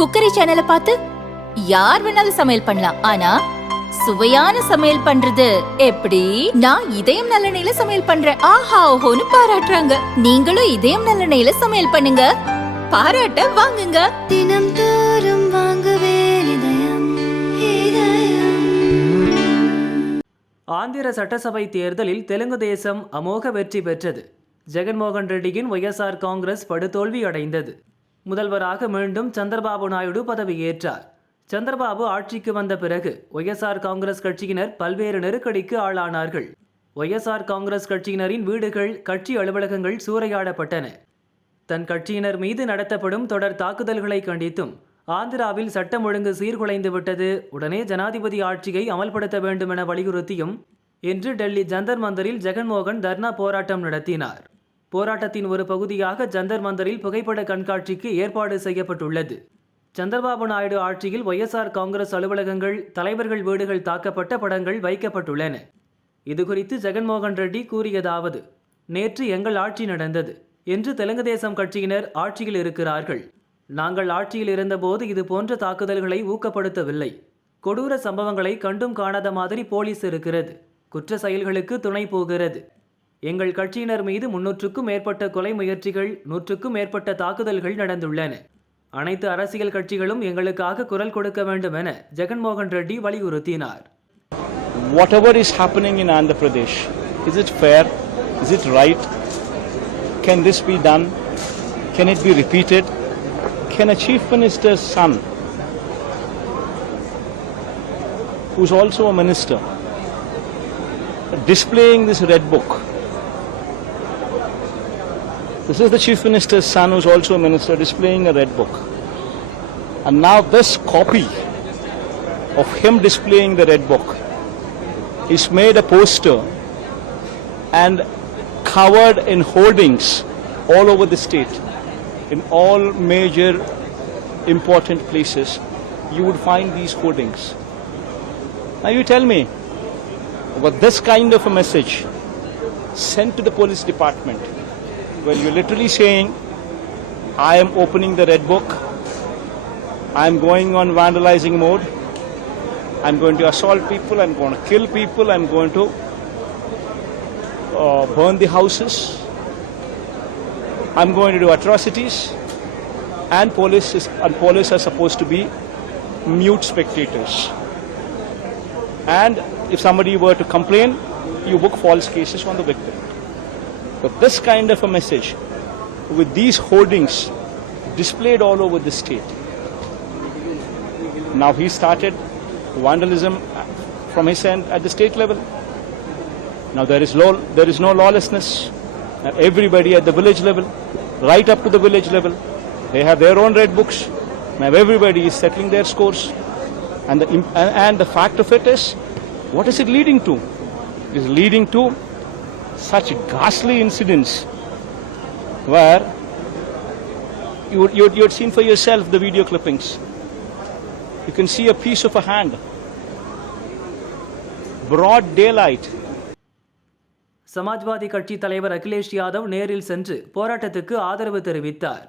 Cookery சேனலை பார்த்து யார் வேணாலும் சமையல் பண்ணலாம். ஆனா சுவையான சமையல் பண்றது எப்படி? நான் இதயம் நல்லெண்ணெயில சமையல் பண்றேன். ஆஹா ஓஹோன்னு பாராட்டுறாங்க. நீங்களும் இதயம் நல்லெண்ணெயில சமையல் பண்ணுங்க. பாராட்ட வாங்குங்க. தினம் தோறும் வாங்குவே ஆந்திர சட்டசபை தேர்தலில் தெலுங்கு தேசம் அமோக வெற்றி பெற்றது. ஜெகன்மோகன் ரெட்டியின் ஒய்எஸ்ஆர் காங்கிரஸ் படுதோல்வி அடைந்தது முதல்வராக மீண்டும் சந்திரபாபு நாயுடு பதவியேற்றார். சந்திரபாபு ஆட்சிக்கு வந்த பிறகு ஒய்எஸ்ஆர் காங்கிரஸ் கட்சியினர் பல்வேறு நெருக்கடிக்கு ஆளானார்கள். ஒய்எஸ்ஆர் காங்கிரஸ் கட்சியினரின் வீடுகள் கட்சி அலுவலகங்கள் சூறையாடப்பட்டன. தன் கட்சியினர் மீது நடத்தப்படும் தொடர் தாக்குதல்களை கண்டித்தும் ஆந்திராவில் சட்டம் ஒழுங்கு சீர்குலைந்து விட்டது உடனே ஜனாதிபதி ஆட்சியை அமல்படுத்த வேண்டும் என வலியுறுத்தியும் இன்று டெல்லி ஜந்தர் மந்தரில் ஜெகன்மோகன் தர்ணா போராட்டம் நடத்தினார். போராட்டத்தின் ஒரு பகுதியாக ஜந்தர் மந்தரில் புகைப்பட கண்காட்சிக்கு ஏற்பாடு செய்யப்பட்டுள்ளது. சந்திரபாபு நாயுடு ஆட்சியில் ஒய்எஸ்ஆர் காங்கிரஸ் அலுவலகங்கள் தலைவர்கள் வீடுகள் தாக்கப்பட்ட படங்கள் வைக்கப்பட்டுள்ளன. இதுகுறித்து ஜெகன்மோகன் ரெட்டி கூறியதாவது நேற்று எங்கள் ஆட்சி நடந்தது. என்று தெலுங்கு தேசம் கட்சியினர் ஆட்சியில் இருக்கிறார்கள். நாங்கள் ஆட்சியில் இருந்தபோது இது போன்ற தாக்குதல்களை ஊக்கப்படுத்தவில்லை. கொடூர சம்பவங்களை கண்டும் காணாத மாதிரி போலீஸ் இருக்கிறது. குற்ற செயல்களுக்கு துணை போகிறது. எங்கள் கட்சியினர் மீது முன்னூற்றுக்கும் மேற்பட்ட கொலை முயற்சிகள் நூற்றுக்கும் மேற்பட்ட தாக்குதல்கள் நடந்துள்ளன அனைத்து அரசியல் கட்சிகளும் எங்களுக்காக குரல் கொடுக்க வேண்டும் என ஜெகன்மோகன் ரெட்டி வலியுறுத்தினார் whatever is happening in Andhra Pradesh, is it fair? Is it right? Can this be done? Can it be repeated? Can a chief minister's son, who's also a minister, displaying this red book? This is the chief minister's son, who's also a minister, displaying a red book. And now this copy of him displaying the red book is made a poster and covered in hoardings all over the state. In all major important places, you would find these hoardings. Now you tell me, with this kind of a message sent to the police department, where you're literally saying, I am opening the red book, I am going on vandalizing mode, I'm going to assault people, I'm going to kill people, I'm going to uh, burn the houses, I'm going to do atrocities, and police, is, and police are supposed to be mute spectators. And if somebody were to complain, you book false cases on the victim. But this kind of a message, with these hoardings displayed all over the state, now he started vandalism from his end at the state level. Now there is, law, there is no lawlessness. Now everybody at the village level, right up to the village level, they have their own red books. Now everybody is settling their scores. And the, and the fact of it is, what is it leading to? It is leading to such ghastly incidents where you, you, you had seen for yourself the video clippings. You can see a piece of a hand. Broad daylight. Samajwadi கட்சி தலைவர் அகிலேஷ் யாதவ் நேரில் சென்று போராட்டத்துக்கு ஆதரவு தெரிவித்தார்